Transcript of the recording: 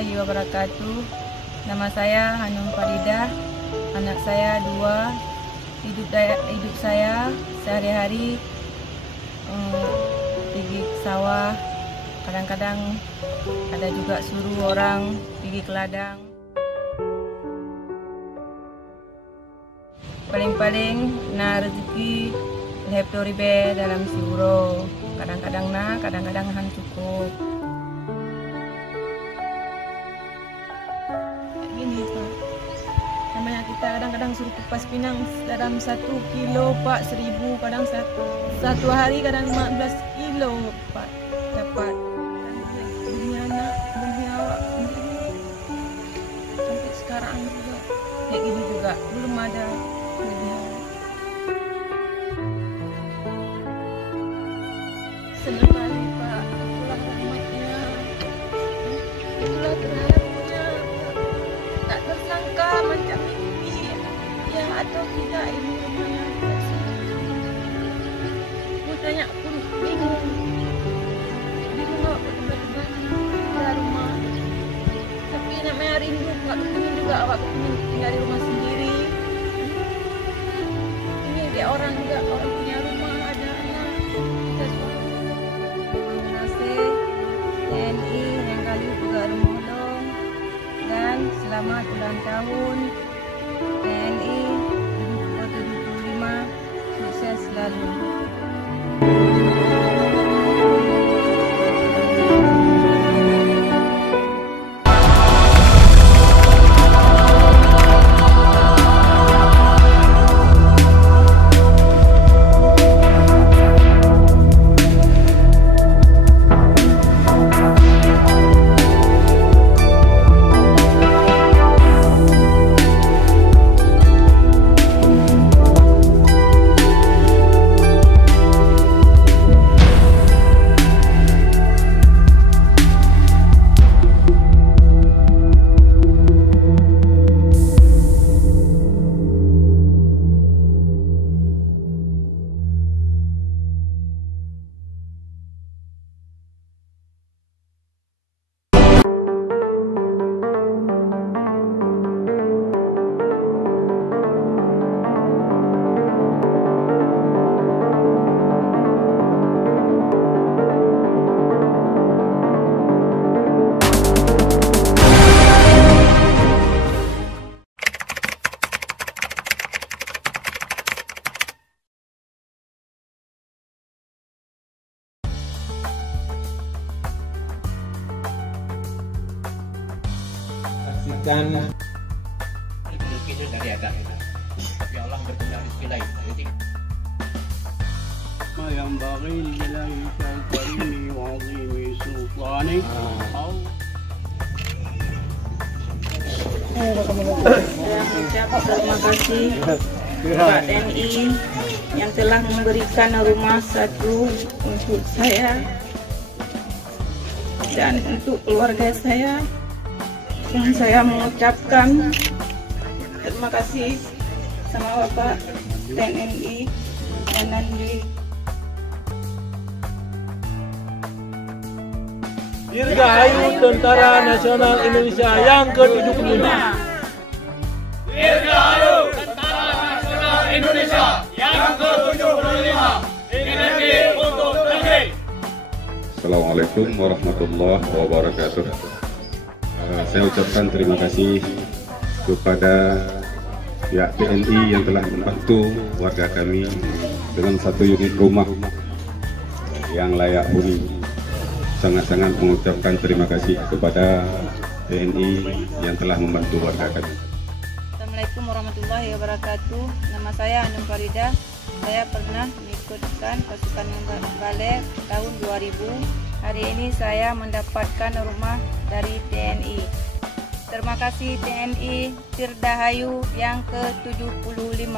warahmatullahi wabarakatuh. Nama saya Hanum Faridah. Anak saya 2. Hidup saya sehari-hari pergi ke sawah. Kadang-kadang ada juga suruh orang pergi ke ladang. Paling-paling na rezeki Heptoribe dalam siuro. Kadang-kadang kadang-kadang han cukup. Gini Pak, namanya kita kadang-kadang suruh kupas pinang dalam 1 kilo Pak 1.000, kadang satu hari kadang 15 kilo Pak dapat. Demi anak, demi awak sendiri. Sampai sekarang juga kayak gini juga belum ada kelebihan. Senang kali Pak, itulah rahmatnya, itulah terhadapnya. Tak tersangka macam mimpi ya atau tidak ini rumahnya. Mau tanya pun bingung kok tiba-tiba tinggal rumah. Tapi namanya rindu Pak, kepingin juga awak kepingin tinggal di rumah sendiri. Ini dia orang juga, orang punya rumah, ada anak. Terima kasih TNI yang kali juga menolong, dan selamat ulang tahun TNI 75, sukses selalu. Dan rezekinya dari agak itu, tapi Allah berkehendak rezeki lain. Jadi yang bagi nilai syaitanini wa'azimi sultani Saya mengucap terima kasih Pak TNI yang telah memberikan rumah satu untuk saya dan untuk keluarga saya. Dan saya mengucapkan terima kasih sama Bapak TNI dan Nandi. Dirgahayu Tentara Nasional Indonesia yang ke-75. Dirgahayu Tentara Nasional Indonesia yang ke-75. Energi untuk negeri. Assalamualaikum warahmatullahi wabarakatuh. Saya ucapkan terima kasih kepada pihak TNI yang telah membantu warga kami dengan 1 unit rumah yang layak huni. Sangat-sangat mengucapkan terima kasih kepada TNI yang telah membantu warga kami. Assalamualaikum warahmatullahi wabarakatuh. Nama saya Hanum Faridah. Saya pernah mengikutkan pasukan balik tahun 2000. Hari ini saya mendapatkan rumah dari TNI. Terima kasih TNI Dirgahayu yang ke-75.